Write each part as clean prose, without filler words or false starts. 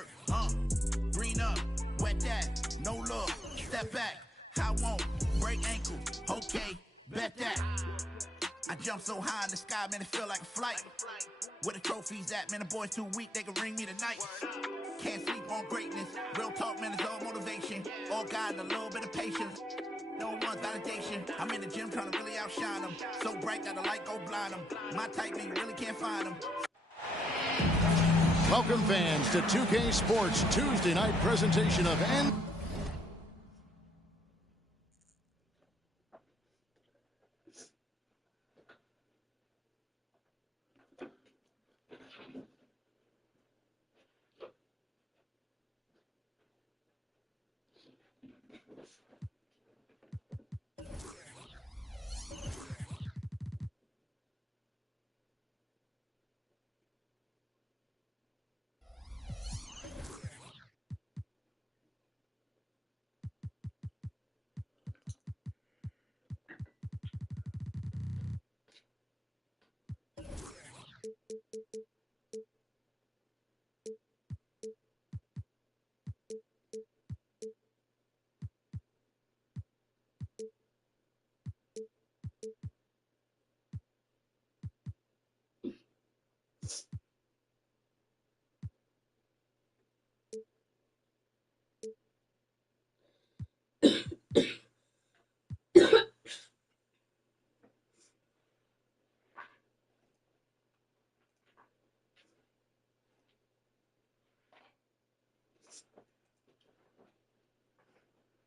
work, green up, wet that, no look, step back, I won't, break ankle, okay, bet that. I jump so high in the sky, man, it feel like a flight. Where the trophies at, man, the boys too weak, they can ring me tonight. Can't sleep on greatness, real talk, man, it's all motivation. All God and a little bit of patience. No one's validation. I'm in the gym trying to really outshine them. So bright that the light go blind them. My type, man, you really can't find them. Welcome, fans, to 2K Sports Tuesday night presentation of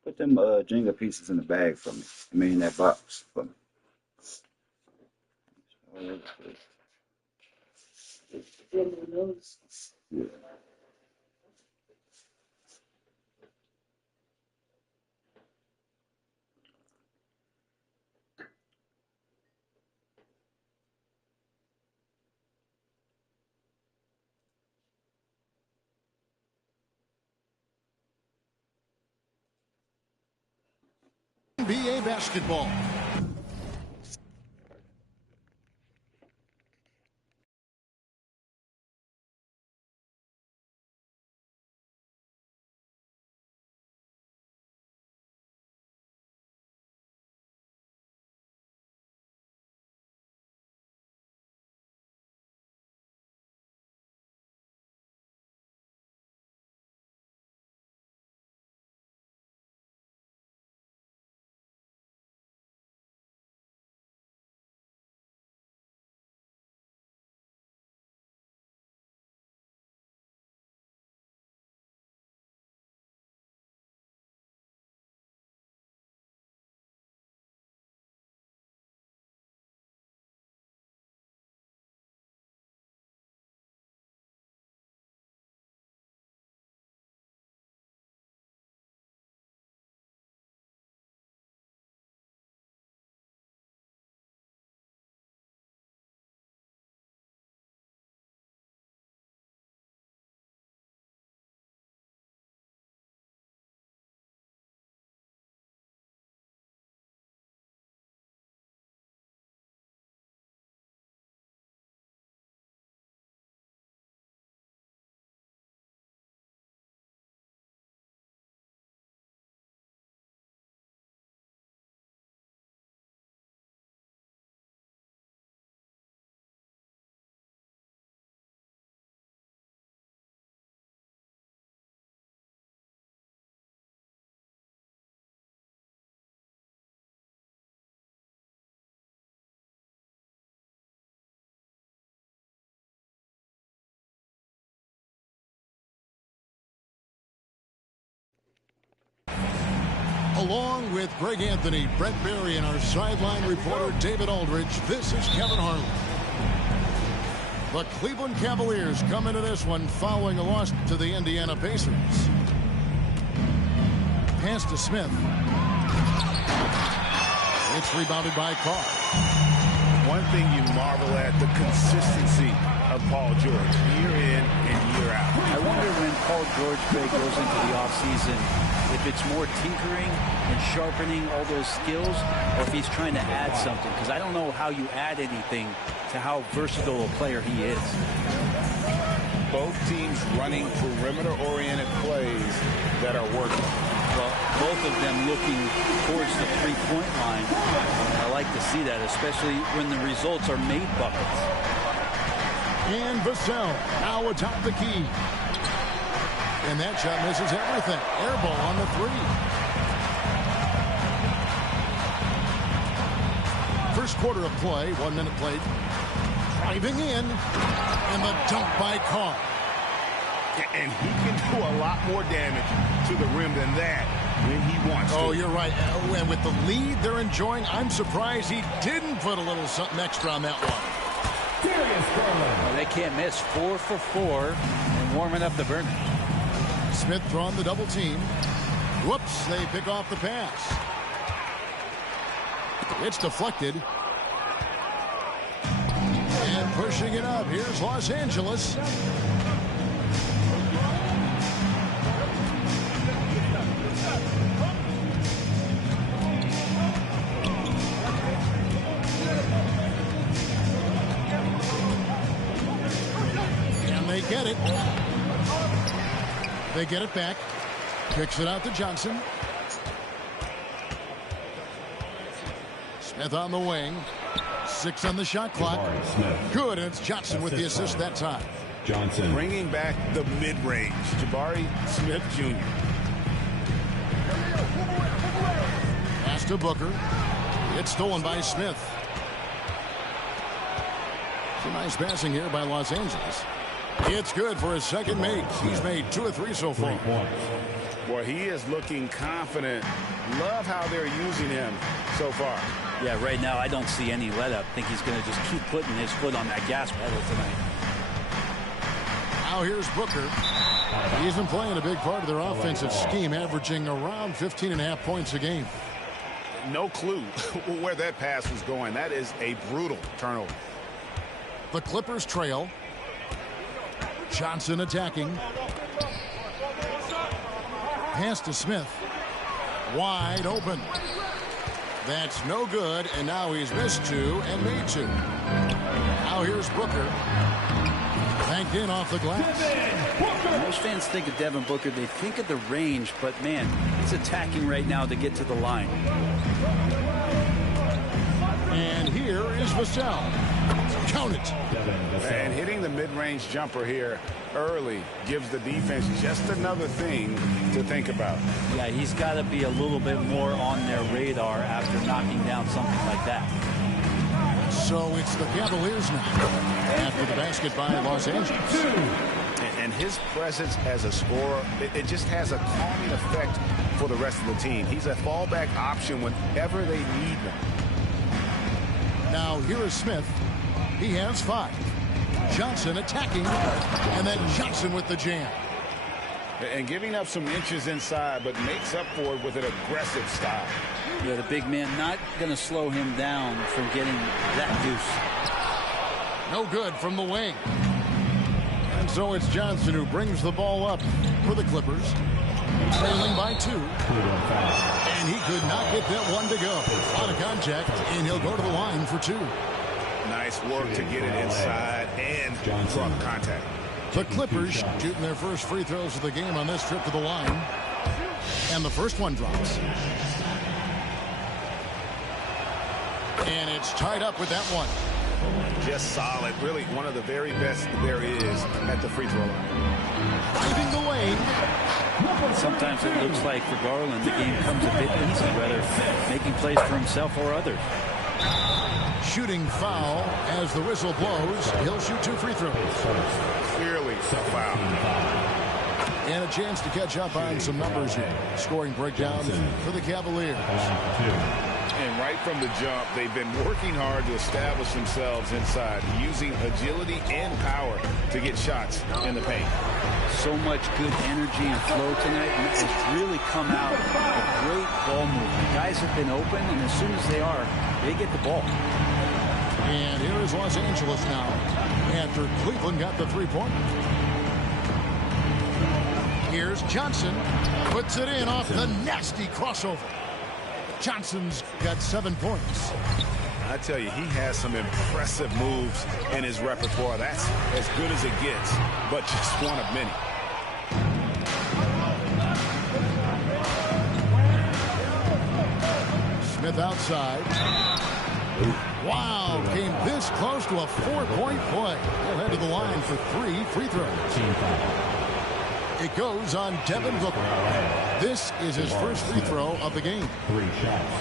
Put them Jenga pieces in the bag for me. I mean, that box for me. Yeah. NBA basketball. Along with Greg Anthony, Brett Berry, and our sideline reporter David Aldridge, this is Kevin Harlan. The Cleveland Cavaliers come into this one following a loss to the Indiana Pacers. Pass to Smith. It's rebounded by Carr. One thing you marvel at, the consistency of Paul George, year in and year out. I wonder when Paul George goes into the offseason, if it's more tinkering and sharpening all those skills, or if he's trying to add something. Because I don't know how you add anything to how versatile a player he is. both teams running perimeter-oriented plays that are working. Well, both of them looking towards the three-point line. I like to see that, especially when the results are made buckets. And Vassell now atop the key. And that shot misses everything. Air ball on the three. First quarter of play, 1 minute played. Driving in, and the dunk by Carr. And he can do a lot more damage to the rim than that when he wants to. Oh, you're right. And with the lead they're enjoying, I'm surprised he didn't put a little something extra on that one. Well, they can't miss. 4 for 4 and warming up the burner. Smith throwing the double team. Whoops, they pick off the pass. It's deflected. And pushing it up. Here's Los Angeles. And they get it. They get it back. Kicks it out to Johnson. Smith on the wing. 6 on the shot clock. Good, and it's Johnson with the assist that time. Johnson bringing back the mid-range. Jabari Smith Jr. Pass to Booker. It's stolen by Smith. Some nice passing here by Los Angeles. It's good for his second make. He's made 2 of 3 so far. Boy, he is looking confident. Love how they're using him so far. Yeah, right now I don't see any let up. I think he's going to just keep putting his foot on that gas pedal tonight. Now here's Booker. He's been playing a big part of their offensive scheme, averaging around 15.5 points a game. No clue where that pass was going. That is a brutal turnover. The Clippers trail. Johnson attacking. Pass to Smith. Wide open. That's no good, and now he's missed 2 and made 2. Now here's Booker. Banked in off the glass. Most fans think of Devin Booker. They think of the range, but, man, he's attacking right now to get to the line. And here is Vassell. Count it. And hitting the mid-range jumper here early gives the defense just another thing to think about. Yeah, he's got to be a little bit more on their radar after knocking down something like that. So it's the Cavaliers now after the basket by Los Angeles. And his presence as a scorer, it just has a calming effect for the rest of the team. He's a fallback option whenever they need him. Now here is Smith. He has 5. Johnson attacking, and then Johnson with the jam. And giving up some inches inside, but makes up for it with an aggressive style. Yeah, the big man not going to slow him down from getting that deuce. No good from the wing. And so it's Johnson who brings the ball up for the Clippers. Trailing by 2. And he could not get that one to go. Out of contact, and he'll go to the line for 2. Nice work to get it inside and from contact. The Clippers shooting their first free throws of the game on this trip to the line. And the first one drops. And it's tied up with that one. Just solid. Really one of the very best there is at the free throw line. Driving the lane. Sometimes it looks like for Garland the game comes a bit easy, whether making plays for himself or others. Shooting foul as the whistle blows. He'll shoot 2 free throws. Clearly foul. And a chance to catch up on some numbers here. Scoring breakdown for the Cavaliers. And right from the jump, they've been working hard to establish themselves inside, using agility and power to get shots in the paint. So much good energy and flow tonight. And it's really come out of great ball movement. Guys have been open, and as soon as they are, they get the ball. And here is Los Angeles now after Cleveland got the 3-point. Here's Johnson. Puts it in off the nasty crossover. Johnson's got 7 points. I tell you, he has some impressive moves in his repertoire. That's as good as it gets, but just one of many. Smith outside. Wow, came this close to a 4-point play. He'll head to the line for 3 free throws. It goes on Devin Booker. This is his first free throw of the game. 3 shots.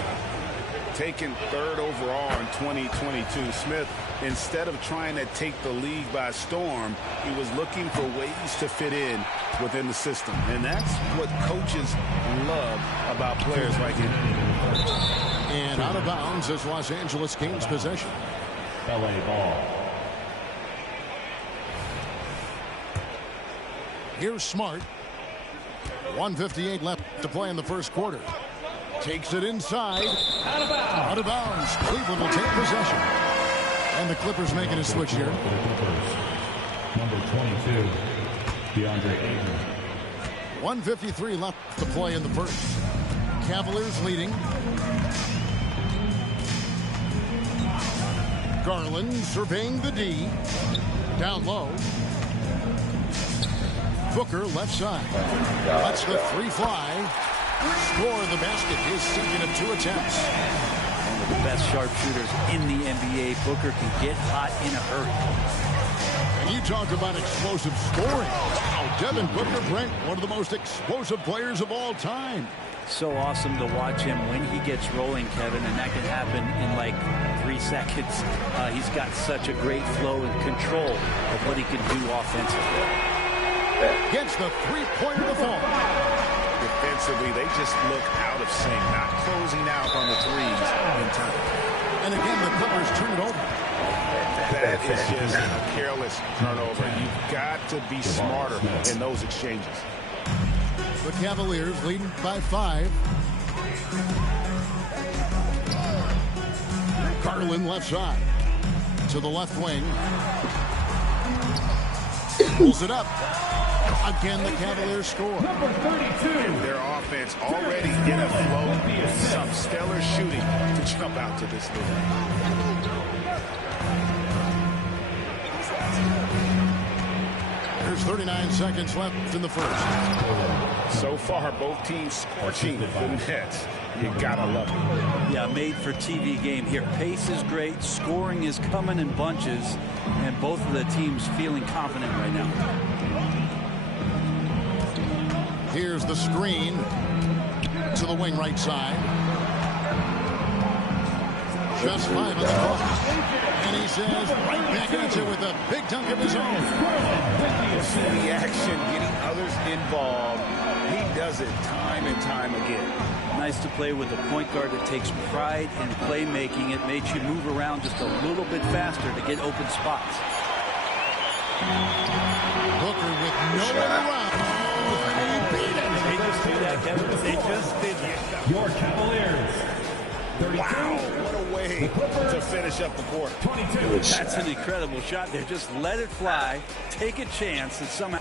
Taken 3rd overall in 2022, Smith, instead of trying to take the league by storm, he was looking for ways to fit in within the system. And that's what coaches love about players like him. And out of bounds as Los Angeles gains possession. LA ball. Here's Smart. 1:58 left to play in the first quarter. Takes it inside. Out of bounds. Cleveland will take possession. And the Clippers making a switch here. Number 22, DeAndre Ayton. 1:53 left to play in the first. Cavaliers leading. Garland surveying the D. Down low. Booker left side. Lets the 3 fly. Score the basket. His second of 2 attempts. One of the best sharpshooters in the NBA. Booker can get hot in a hurry. And you talk about explosive scoring. Wow, Devin Booker, Brent, one of the most explosive players of all time. So awesome to watch him when he gets rolling, Kevin, and that can happen in like 3 seconds. He's got such a great flow and control of what he can do offensively. Gets the 3-pointer to fall. Defensively, they just look out of sync, not closing out on the threes in time. And again, the Clippers turn it over. That is just a careless turnover. You've got to be smarter in those exchanges. The Cavaliers leading by 5. Garland left side. To the left wing. Pulls it up. Again, the Cavaliers score. Number 32. Their offense already in a flow. Some stellar shooting to jump out to this lead. There's 39 seconds left in the first. So far, both teams scorching the Nets. You gotta love it. Yeah, made for TV game here. Pace is great. Scoring is coming in bunches. And both of the teams feeling confident right now. Here's the screen to the wing right side. Just 5 on the clock. And he says right back at you with a big dunk of his own. See the action, getting others involved. He does it time and time again. Nice to play with a point guard that takes pride in playmaking. It makes you move around just a little bit faster to get open spots. Booker with no one around. They just did that, Kevin. They just did that. Your Cavaliers. 32. Wow, what a way to finish up the quarter. 22. That's an incredible shot there. Just let it fly, take a chance, and somehow...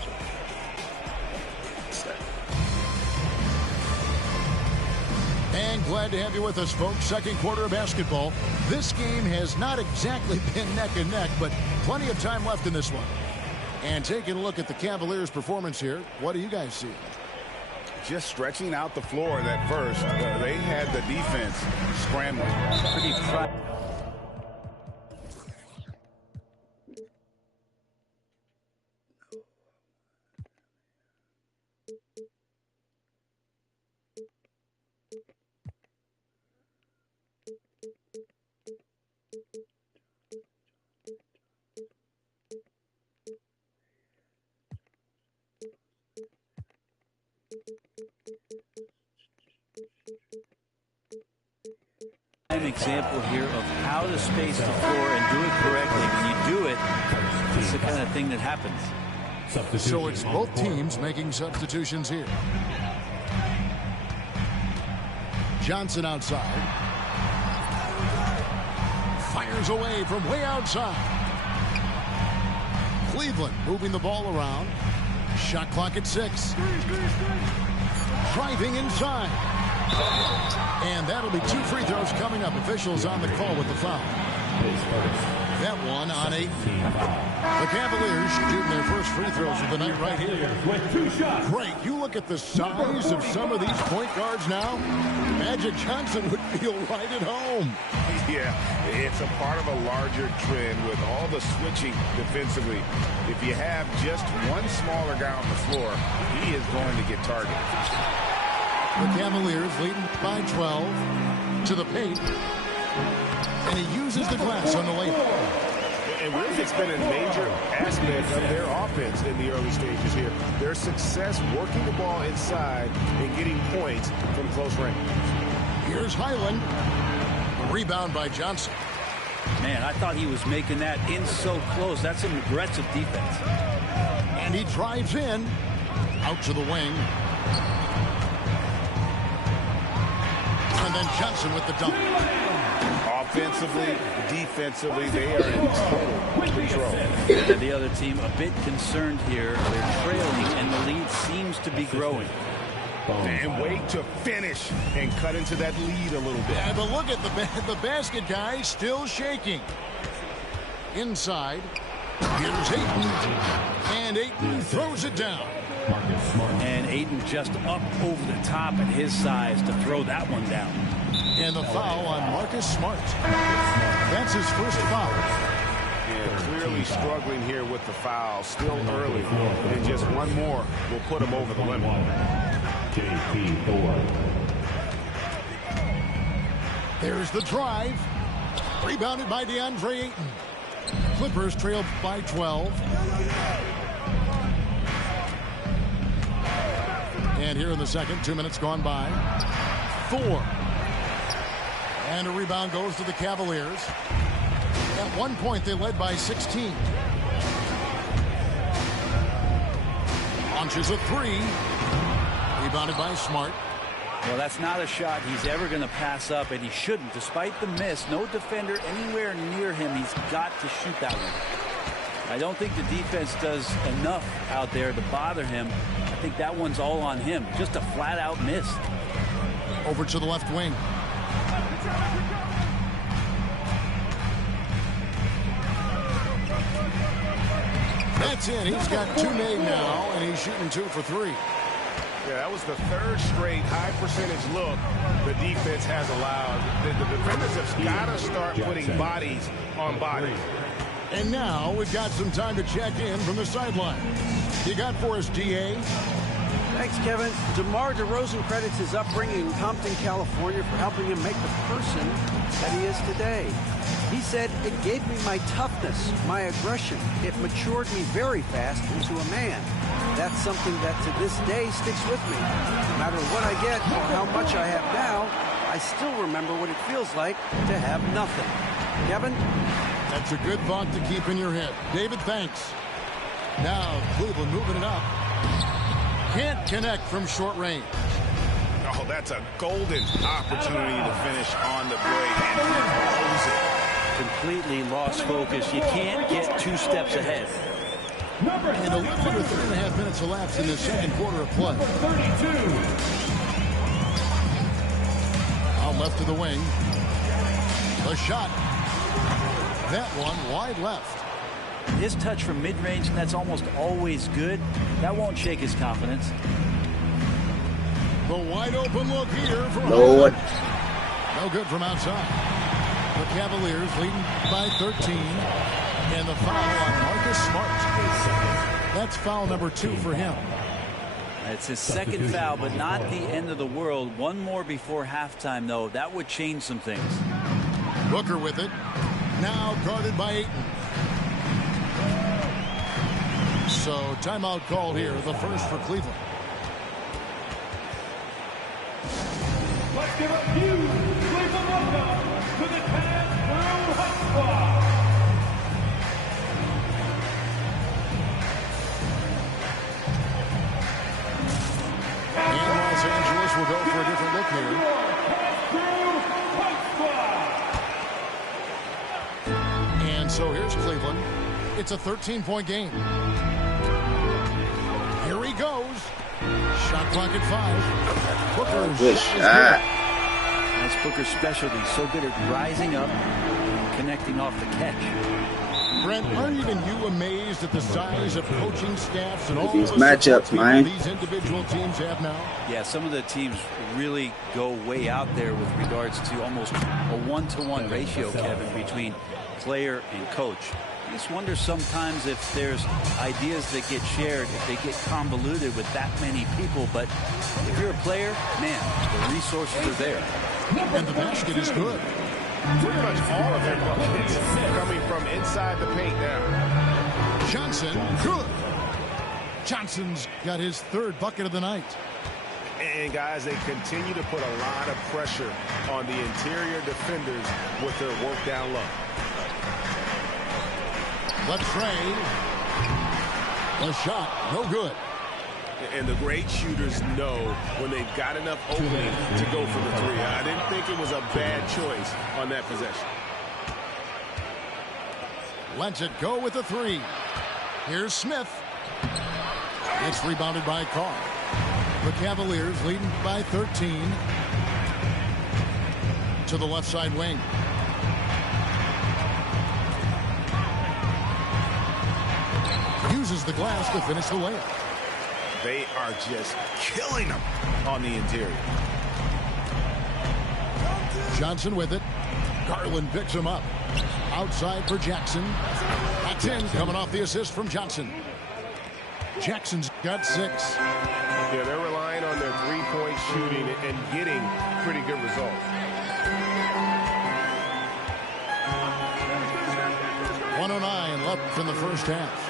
And glad to have you with us, folks. Second quarter of basketball. This game has not exactly been neck and neck, but plenty of time left in this one. And taking a look at the Cavaliers' performance here, what do you guys see? Just stretching out the floor that first. They had the defense scrambling. Pretty proud. An example here of how to space the floor and do it correctly. When you do it, it's the kind of thing that happens. So it's both teams making substitutions here. Johnson outside. Fires away from way outside. Cleveland moving the ball around. Shot clock at 6. Driving inside. And that'll be 2 free throws coming up. Officials on the call with the foul. That one on 8. The Cavaliers shooting their first free throws of the night right here. Great. You look at the size of some of these point guards now. Magic Johnson would feel right at home. Yeah, it's a part of a larger trend with all the switching defensively. If you have just one smaller guy on the floor, he is going to get targeted. The Cavaliers leading by 12 to the paint. And he uses the glass on the layup. And really, it's been a major aspect of their offense in the early stages here. Their success working the ball inside and getting points from close range. Here's Highland. A rebound by Johnson. Man, I thought he was making that in so close. That's some aggressive defense. And he drives in. Out to the wing. And then Johnson with the dunk. Offensively, defensively, they are in total control. And the other team a bit concerned here. They're trailing, and the lead seems to be growing. And wait to finish and cut into that lead a little bit. Yeah, but look at the basket guy still shaking. Inside. Here's Ayton. And Ayton throws it down. And Ayton just up over the top at his size to throw that one down. And the foul on Marcus Smart. That's his first foul. Yeah, clearly struggling here with the foul. Still early. And just one more will put him over the limit. J.P. Thor. There's the drive. Rebounded by DeAndre Ayton. Clippers trail by 12. And here in the second, 2 minutes gone by. 4. And a rebound goes to the Cavaliers. At one point, they led by 16. Launches a 3. Rebounded by Smart. Well, that's not a shot he's ever going to pass up, and he shouldn't. Despite the miss, no defender anywhere near him. He's got to shoot that one. I don't think the defense does enough out there to bother him. I think that one's all on him. Just a flat-out miss. Over to the left wing. That's in. He's got 2 made now, and he's shooting 2 for 3. Yeah, that was the third straight high percentage look the defense has allowed. The defenders have got to start putting bodies on bodies. And now we've got some time to check in from the sideline. You got for us, DA? Thanks, Kevin. DeMar DeRozan credits his upbringing in Compton, California for helping him make the person that he is today. He said, "It gave me my toughness, my aggression. It matured me very fast into a man. That's something that to this day sticks with me. No matter what I get or how much I have now, I still remember what it feels like to have nothing." Kevin? That's a good thought to keep in your head. David, thanks. Now Cleveland moving it up. Can't connect from short range. Oh, that's a golden opportunity to finish on the break and close it. Completely lost focus. You can't get 2 steps ahead. And a little under 3.5 minutes elapsed in the second quarter of play. Out left to the wing. The shot. That one wide left. His touch from mid-range, and that's almost always good. That won't shake his confidence. The wide open look here for No good from outside. The Cavaliers leading by 13. And the foul on Marcus Smart. That's foul number 2 for him. It's his second foul, but not the end of the world. One more before halftime, though. That would change some things. Booker with it. Now guarded by Ayton. So timeout called here, the first for Cleveland. Let's give a huge Cleveland welcome to the Cavs Crew Hot Squad. And Los Angeles will go for a different look here. And so here's Cleveland. It's a 13-point game. Here he goes. Shot clock at 5. Booker's Good shot is shot. That's Booker's specialty. So good at rising up, connecting off the catch. good. Brent, aren't even you amazed at the size of coaching staffs and all These the matchups, support man. these individual teams have now? Yeah, some of the teams really go way out there with regards to almost a 1-to-1 ratio, Kevin, between player and coach. I just wonder sometimes if there's ideas that get shared, if they get convoluted with that many people. But if you're a player, man, the resources are there. And the basket is good. Pretty much all of their buckets coming from inside the paint now. Johnson, good. Johnson's got his 3rd bucket of the night. And guys, they continue to put a lot of pressure on the interior defenders with their work down low. Latrey. The shot, no good. And the great shooters know when they've got enough opening to go for the 3. I didn't think it was a bad choice on that possession. Lets it go with the 3. Here's Smith. It's rebounded by Carr. The Cavaliers leading by 13. To the left side wing. Uses the glass to finish the layup. They are just killing them on the interior. Johnson with it. Garland picks him up. Outside for Jackson. That's in, coming off the assist from Johnson. Jackson's got 6. Yeah, they're relying on their 3-point shooting and getting pretty good results. 1:09 left in the first half.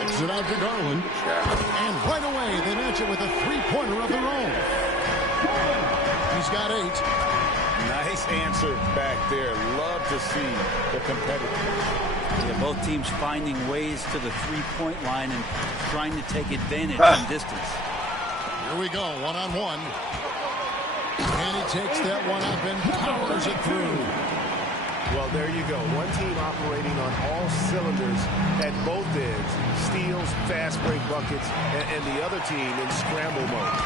Kicks it out to Garland. And right away, they match it with a 3-pointer of their own. He's got 8. Nice answer back there. Love to see the competitiveness. Yeah, both teams finding ways to the 3-point line and trying to take advantage from distance. Here we go, 1-on-1. And he takes that one up and powers it through. Well, there you go. One team operating on all cylinders at both ends. Steals, fast break buckets, and the other team in scramble mode.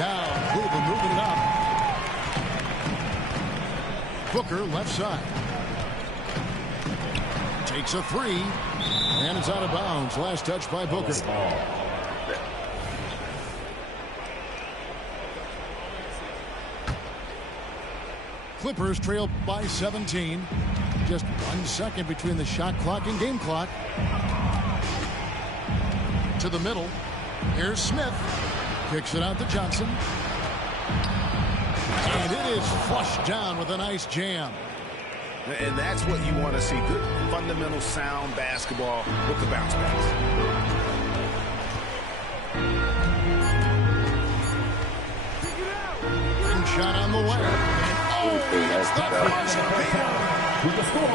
Now, Cleveland moving it up. Booker, left side. Takes a 3. And it's out of bounds. Last touch by Booker. Clippers trail by 17. Just 1 second between the shot clock and game clock. To the middle. Here's Smith. Kicks it out to Johnson. And it is flushed down with a nice jam. And that's what you want to see. Good fundamental sound basketball with the bounce pass. Shot on the way.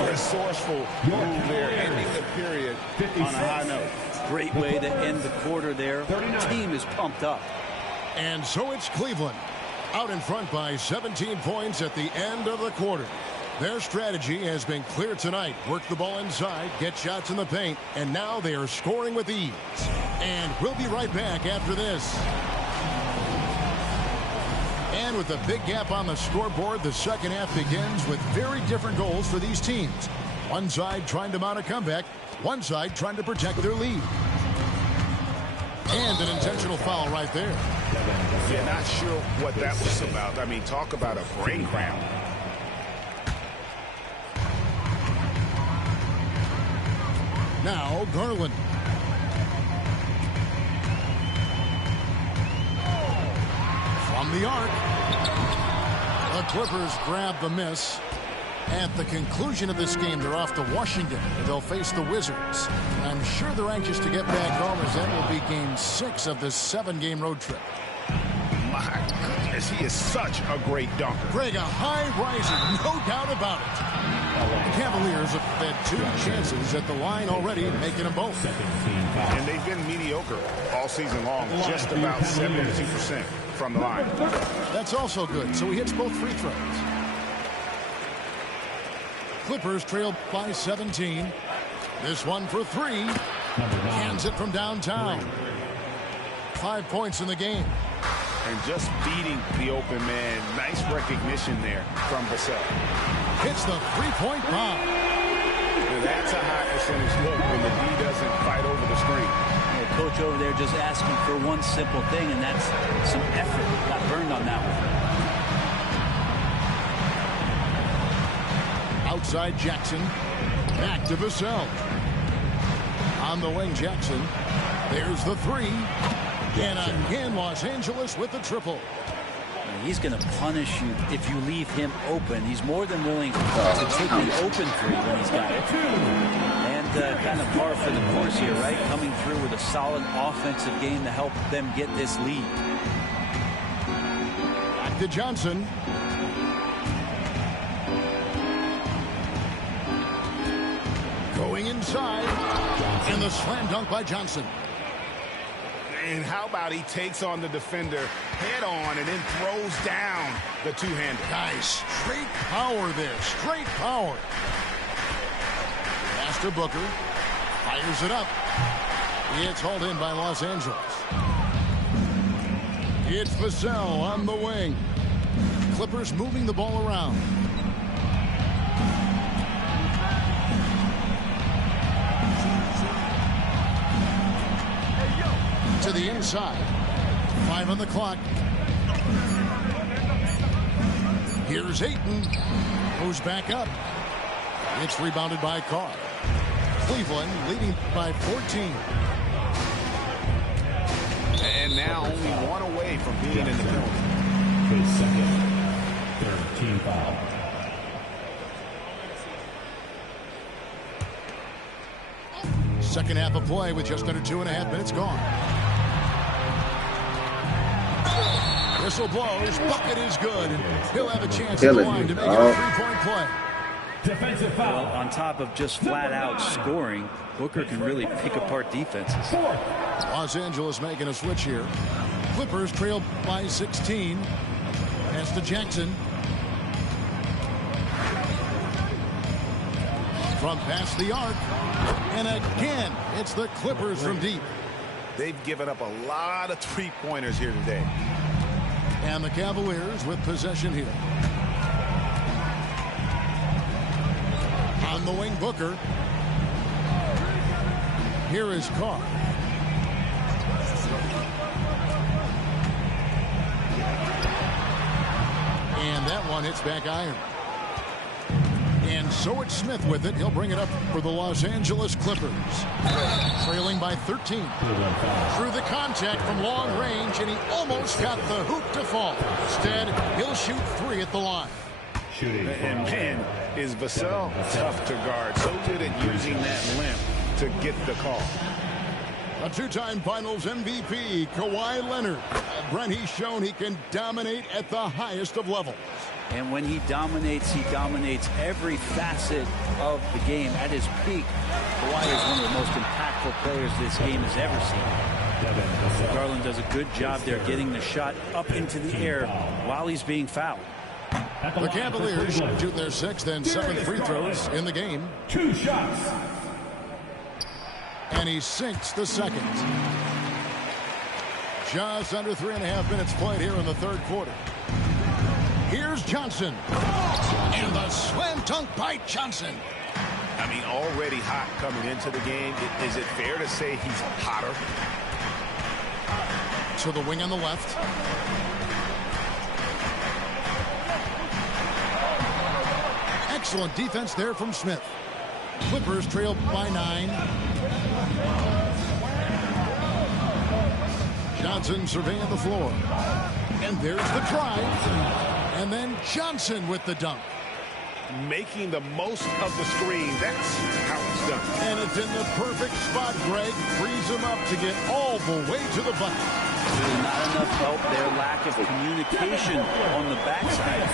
Resourceful move there, ending the period on a high note. Great way to end the quarter there. The team is pumped up. And so it's Cleveland out in front by 17 points at the end of the quarter. Their strategy has been clear tonight. Work the ball inside, get shots in the paint, and now they are scoring with ease. And we'll be right back after this. And with a big gap on the scoreboard, the second half begins with very different goals for these teams. One side trying to mount a comeback, one side trying to protect their lead. And an intentional foul right there. Yeah, not sure what that was about. I mean, talk about a brain cramp. Now Garland. From the arc. The Clippers grab the miss. At the conclusion of this game, they're off to Washington. They'll face the Wizards. And I'm sure they're anxious to get back home, as that will be game 6 of this 7-game road trip. My goodness, he is such a great dunker. Greg, a high riser, no doubt about it. The Cavaliers have had 2 chances at the line already, making them both. And they've been mediocre all season long, just about 72% from the line. That's also good, so he hits both free throws. Clippers trail by 17. This one for 3. Hands it from downtown. 5 points in the game. And just beating the open man. Nice recognition there from Vassell. Hits the three-point bomb. That's a high percentage look when the D doesn't fight over the screen. The coach over there just asking for one simple thing, and that's some effort. Got burned on that one. Outside Jackson. Back to Vassell. On the wing, Jackson. There's the three. And again, Los Angeles with the triple. He's going to punish you if you leave him open. He's more than willing to take the open three when he's got it. And kind of par for the course here, right? Coming through with a solid offensive game to help them get this lead. Back to Johnson. Going inside. And the slam dunk by Johnson. And how about he takes on the defender head on and then throws down the two-hander. Nice. Straight power there. Straight power. Pass to Booker. Fires it up. It's hauled in by Los Angeles. It's Vassell on the wing. Clippers moving the ball around. To the inside. 5 on the clock. Here's Ayton. Goes back up. It's rebounded by Carr. Cleveland leading by 14. And now only one away from being in the penalty. His second, third team foul. Second half of play with just under 2.5 minutes gone. Whistle blows. Bucket is good. And he'll have a chance at the line to make it a three-point play. Defensive foul. Well, on top of just flat-out scoring, Booker can really pick apart defenses. Los Angeles making a switch here. Clippers trail by 16. Pass to Jackson. From past the arc. And again, it's the Clippers from deep. They've given up a lot of three-pointers here today. And the Cavaliers with possession here. On the wing, Booker. Here is Carr. And that one hits back iron. And so it's Smith with it. He'll bring it up for the Los Angeles Clippers. Trailing by 13. Through the contact from long range, and he almost got the hoop to fall. Instead, he'll shoot 3 at the line. And man, is Vassell tough to guard. So good at using that limp to get the call. A two-time Finals MVP, Kawhi Leonard. Brent, he's shown he can dominate at the highest of levels. And when he dominates every facet of the game. At his peak, Kawhi is one of the most impactful players this game has ever seen. Garland does a good job there getting the shot up into the air while he's being fouled. The Cavaliers shoot their 6th and 7th free throws in the game. 2 shots. And he sinks the second. Just under 3.5 minutes played here in the third quarter. Here's Johnson. And the slam dunk by Johnson. I mean, already hot coming into the game. Is it fair to say he's hotter? To the wing on the left. Excellent defense there from Smith. Clippers trail by 9. Johnson surveying the floor. And there's the drive. And then Johnson with the dunk. Making the most of the screen. That's how it's done. And it's in the perfect spot, Greg. Frees him up to get all the way to the bucket. Not enough help there. Lack of communication on the backside.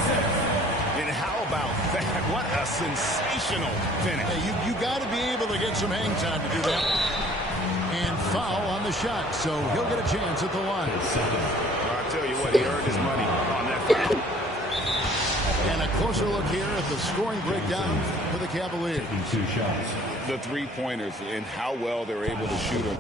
And how about that? What a sensational finish. Hey, you got to be able to get some hang time to do that. And foul on the shot, so he'll get a chance at the line. I'll tell you what, he earned his money on that foul. And a closer look here at the scoring breakdown for the Cavaliers. 2 shots. The three-pointers and how well they're able to shoot them.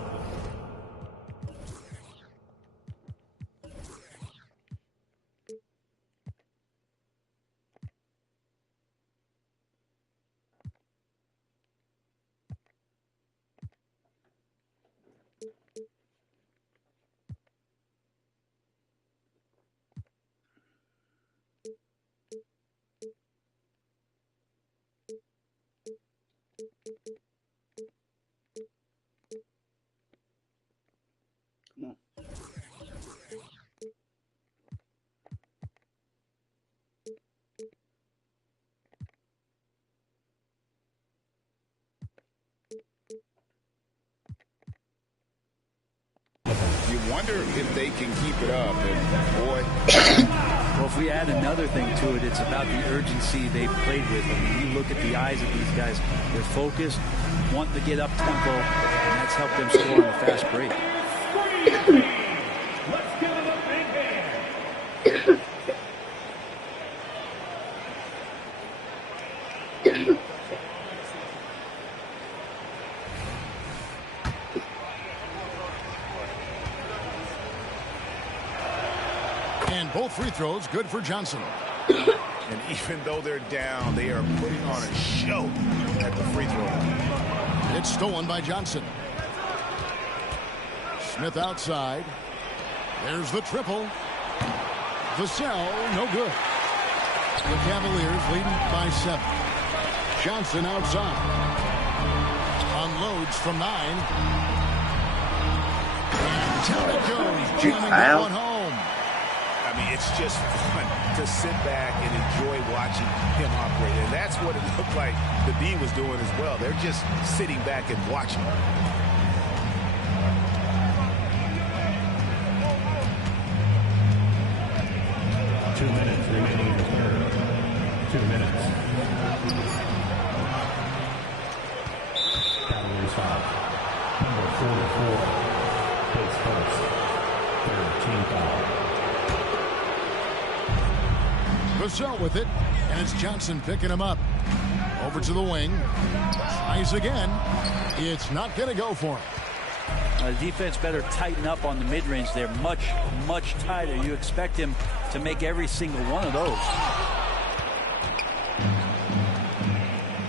can keep it up. And boy, well, if we add another thing to it, it's about the urgency they've played with. I mean, you look at the eyes of these guys; they're focused, want to get up tempo, and that's helped them score in a fast break. Let's give it a big hand. And both free throws good for Johnson. And even though they're down, they are putting on a show at the free throw line. It's stolen by Johnson. Smith outside. There's the triple. Vassell, no good. The Cavaliers leading by 7. Johnson outside. Unloads from 9. And down it goes. Jamming that one home. I mean, it's just fun to sit back and enjoy watching him operate. And that's what it looked like the D was doing as well. They're just sitting back and watching. Remaining in the third. 2 minutes. Cavaliers foul. Number 44. Takes first. Third team foul. Vassell with it, and it's Johnson picking him up. Over to the wing. Tries again. It's not going to go for him. The defense better tighten up on the mid-range. They're much, much tighter. You expect him to make every single one of those.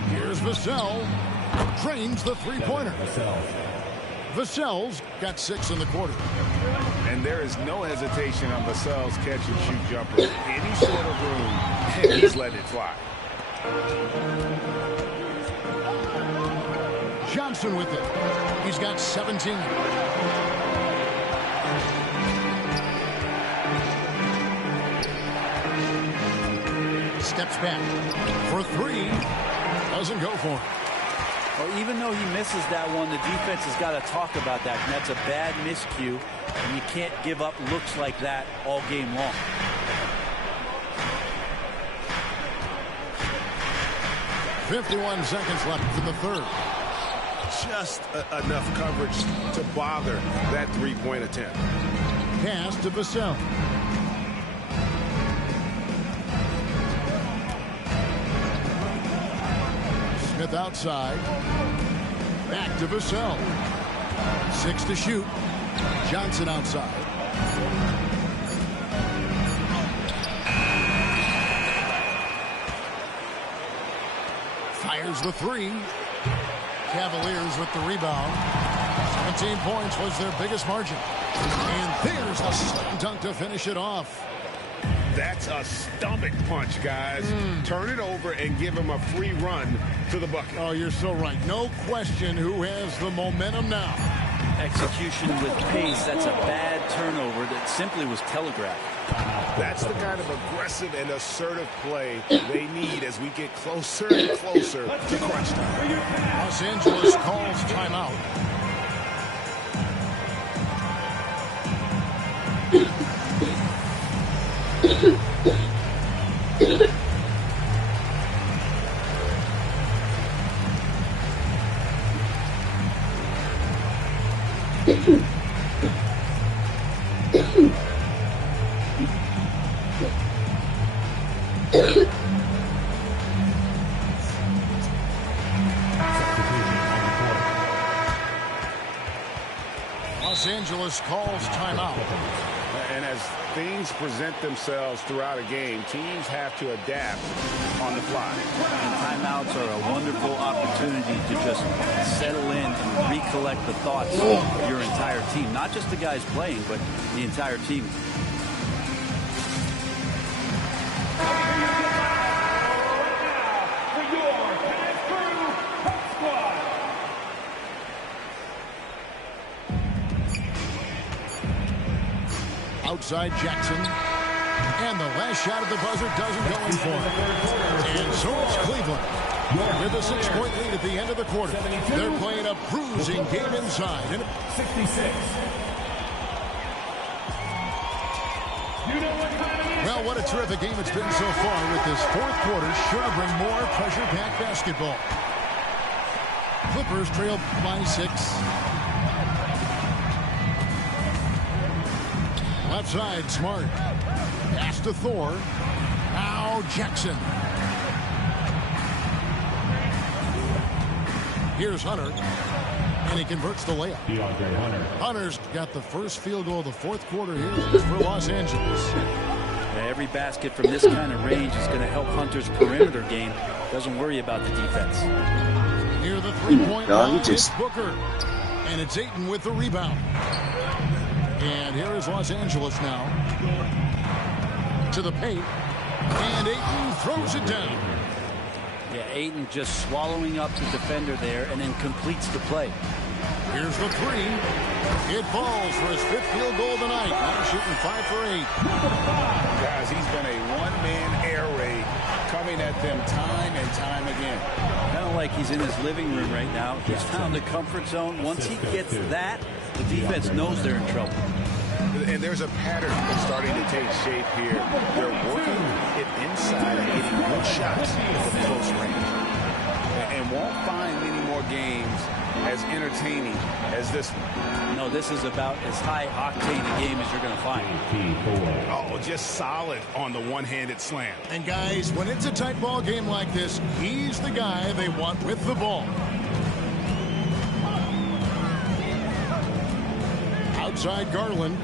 Here's Vassell. Drains the three-pointer. Vassell's got 6 in the quarter. And there is no hesitation on Vassell's catch-and-shoot jumper. Any sort of room, and he's letting it fly. Johnson with it. He's got 17. Steps back for 3. Doesn't go for him. Well, even though he misses that one, the defense has got to talk about that. And that's a bad miscue, and you can't give up looks like that all game long. .51 seconds left in the third. Just enough coverage to bother that three-point attempt. Pass to Vassell. Smith outside. Back to Vassell. 6 to shoot. Johnson outside. Fires the 3. Cavaliers with the rebound. 17 points was their biggest margin. And there's a slam dunk to finish it off. That's a stomach punch, guys. Turn it over and give him a free run to the bucket. Oh, you're so right. No question who has the momentum now. Execution with pace. That's a bad turnover that simply was telegraphed. That's the kind of aggressive and assertive play they need as we get closer and closer to crunch time. Los Angeles calls timeout. Los Angeles calls timeout. And as things present themselves throughout a game, teams have to adapt on the fly. And timeouts are a wonderful opportunity to just settle in and recollect the thoughts of your entire team. Not just the guys playing, but the entire team. Outside Jackson. And the last shot at the buzzer doesn't go in for him. And so it's Cleveland. With a 6-point lead at the end of the quarter. They're playing a bruising game inside. 66. You know what time it is? Well, what a terrific game it's been so far, with this fourth quarter sure to bring more pressure-packed basketball. Clippers trail by 6. Left side, Smart. Pass to Thor. Now Jackson. Here's Hunter. And he converts the layup. DeAndre Hunter. Hunter's got the first field goal of the fourth quarter here for Los Angeles. Yeah, every basket from this kind of range is going to help Hunter's perimeter game. Doesn't worry about the defense. Near the three-point line, it's Booker. And it's Ayton with the rebound. And here is Los Angeles now. To the paint. And Ayton throws it down. Yeah, Ayton just swallowing up the defender there and then completes the play. Here's the three. It falls for his 5th field goal of the night. Now shooting 5 for 8. Guys, he's been a one-man air raid coming at them time and time again. Kind of like he's in his living room right now. He's found the comfort zone. Once he gets that, the defense knows they're in trouble. And there's a pattern that's starting to take shape here. They're working it inside and getting good shots from close range. And won't find many more games as entertaining as this one. No, this is about as high-octane a game as you're going to find. Oh, just solid on the one-handed slam. And guys, when it's a tight ball game like this, he's the guy they want with the ball. Outside Garland.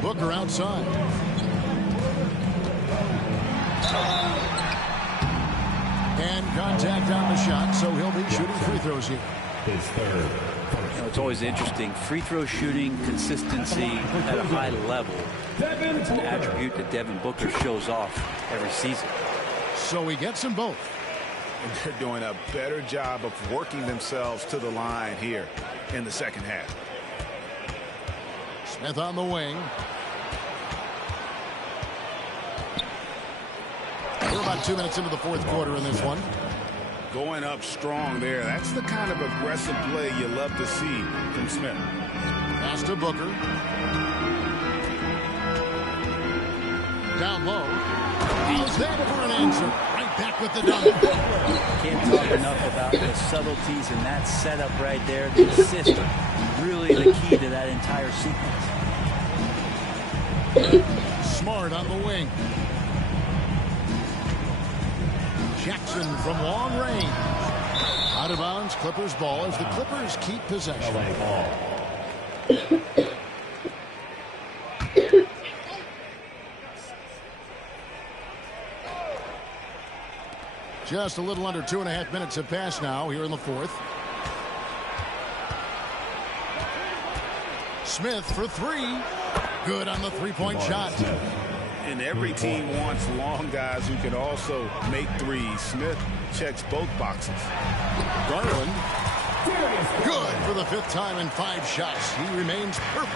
Booker outside. And contact on the shot, so he'll be shooting free throws here. His third. You know, it's always interesting. Free throw shooting, consistency at a high level. It's an attribute that Devin Booker shows off every season. So he gets them both. And they're doing a better job of working themselves to the line here in the second half. Smith on the wing. We're about 2 minutes into the fourth quarter in this one. Going up strong there. That's the kind of aggressive play you love to see from Smith. Pass to Booker. Down low. He's there for an answer. Right back with the dunk. Can't talk enough about the subtleties in that setup right there. The assist, really the key to that entire sequence. Smart on the wing. Jackson from long range. Out of bounds, Clippers ball as the Clippers keep possession. LA ball. Just a little under 2.5 minutes have passed now here in the fourth. Smith for three. Good on the three-point shot. And every team wants long guys who can also make threes. Smith checks both boxes. Garland. Good for the 5th time in 5 shots. He remains perfect.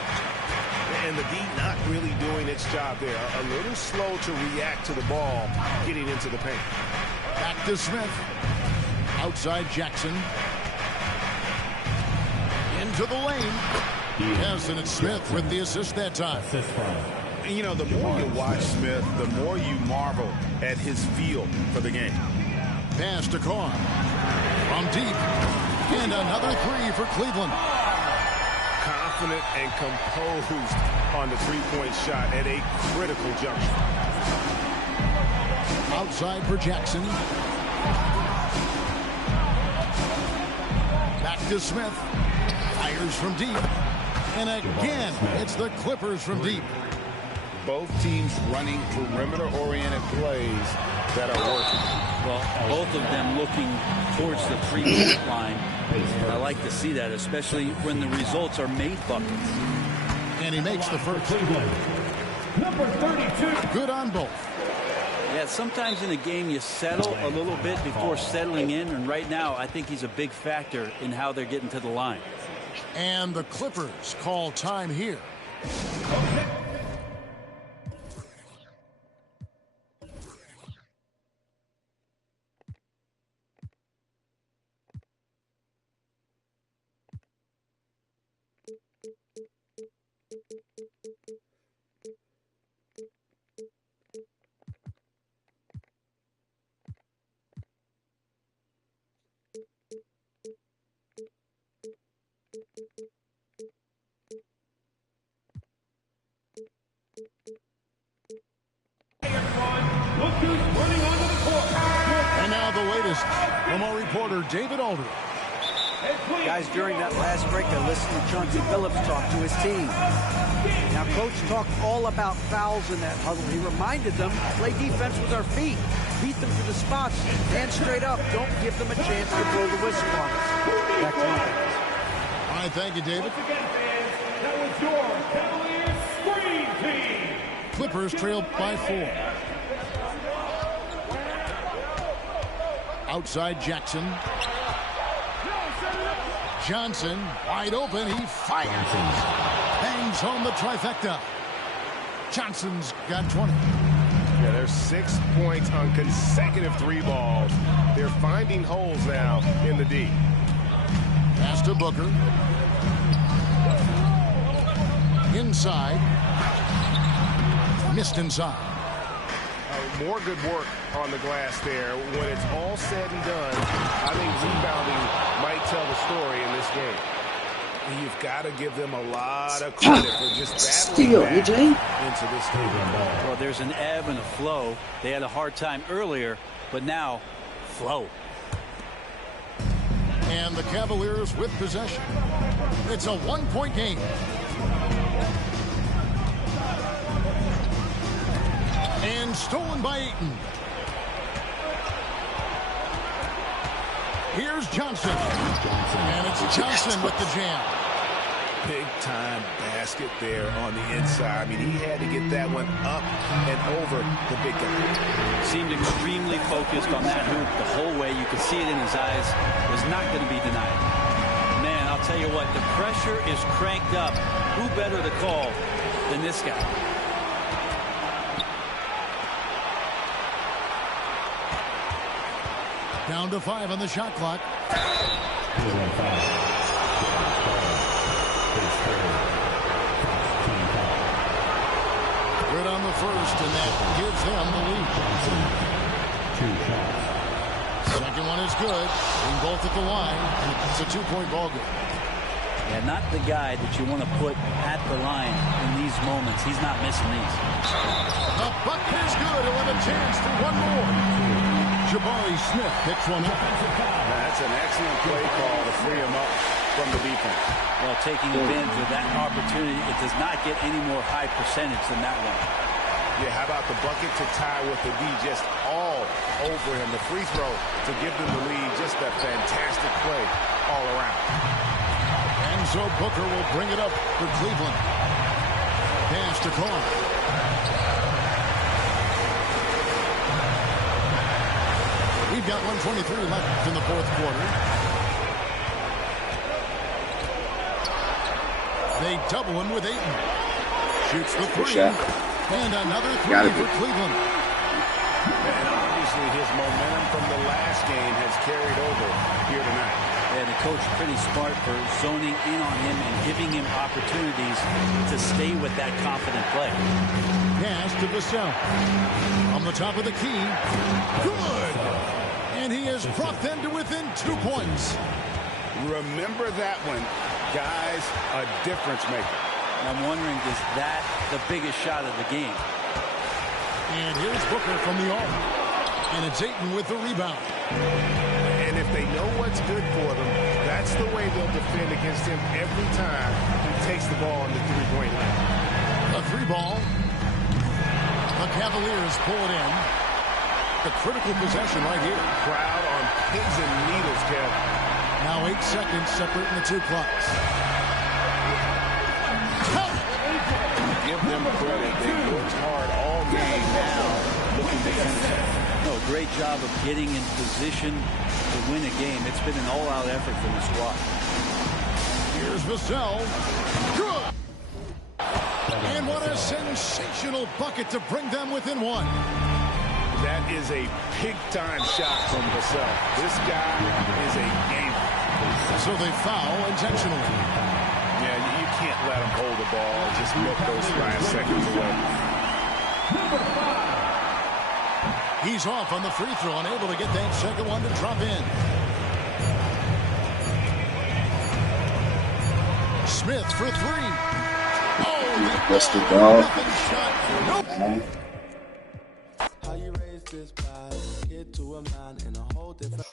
And the D not really doing its job there. A little slow to react to the ball getting into the paint. Back to Smith. Outside Jackson. Into the lane. Yes, and it's Smith with the assist that time. Assist from. You know, the more you watch Smith, the more you marvel at his feel for the game. Pass to Carr. From deep. And another three for Cleveland. Confident and composed on the three-point shot at a critical juncture. Outside for Jackson. Back to Smith. Fires from deep. And again, it's the Clippers from deep. Both teams running perimeter-oriented plays that are working. Well, both of them looking towards the three-point line. I like to see that, especially when the results are made buckets. And he makes the first. Cleveland. Number 32. Good on both. Yeah, sometimes in a game you settle a little bit before settling in, and right now I think he's a big factor in how they're getting to the line. And the Clippers call time here. Look who's running onto the court. And now the latest from our reporter, David Aldridge. Guys, during that last break, I listened to Chauncey Billups talk to his team. Now, Coach talked all about fouls in that huddle. He reminded them, play defense with our feet. Beat them to the spots. Stand straight up. Don't give them a chance to blow the whistle on us. Back to you guys. All right, thank you, David. Once again, fans, that was your Cavaliers Screen Team. Clippers trail by 4. Outside Jackson. Johnson, wide open, he fires. Bangs home the trifecta. Johnson's got 20. Yeah, there's 6 points on consecutive 3 balls. They're finding holes now in the D. Pass to Booker. Inside. Missed inside. More good work on the glass there. When it's all said and done, I think rebounding might tell the story in this game. You've got to give them a lot of credit for just battling back into this game. Well, there's an ebb and a flow. They had a hard time earlier, but now, flow. And the Cavaliers with possession. It's a 1-point game. And stolen by Ayton. Here's Johnson. And it's Johnson with the jam. Big-time basket there on the inside. I mean, he had to get that one up and over the big guy. Seemed extremely focused on that hoop the whole way. You could see it in his eyes. Was not going to be denied. Man, I'll tell you what, the pressure is cranked up. Who better to call than this guy? Down to 5 on the shot clock. Good on the first, and that gives them the lead. Second one is good. Being both at the line, and it's a 2-point ball game. Yeah, not the guy that you want to put at the line in these moments. He's not missing these. The bucket is good. He'll have a chance for one more. Jabari Smith picks one up. That's an excellent play call to free him up from the defense. Well, taking advantage of that opportunity, it does not get any more high percentage than that one. Yeah, how about the bucket to tie with the D just all over him. The free throw to give them the lead. Just a fantastic play all around. And so Booker will bring it up for Cleveland. Pass to Carr. We've got 1:23 left in the fourth quarter. They double him with Ayton. Shoots the 3. And another 3 for Cleveland. And obviously his momentum from the last game has carried over here tonight. And the coach pretty smart for zoning in on him and giving him opportunities to stay with that confident play. Pass to Vassell. On the top of the key. Good! And he has brought them to within 2 points. Remember that one, guys, a difference maker. I'm wondering, is that the biggest shot of the game? And here's Booker from the arc. And it's Ayton with the rebound. And if they know what's good for them, that's the way they'll defend against him every time he takes the ball on the three-point line. A 3-ball. The Cavaliers pull it in. The critical possession right here. Crowd on pins and needles, Kev. Now 8 seconds separating the 2 clocks. Give them credit. They've worked hard all game now, looking to finish it. No, great job of getting in position to win a game. It's been an all-out effort from the squad. Here's Vassell. Good! And what a sensational bucket to bring them within 1. That is a big-time shot from Vassell. This guy is a gamer. So they foul intentionally. Yeah, you can't let him hold the ball and just milk those last seconds away. He's off on the free throw, unable to get that second one to drop in. Smith for 3. That's the dog. How you raise this pride, get to a man in a whole different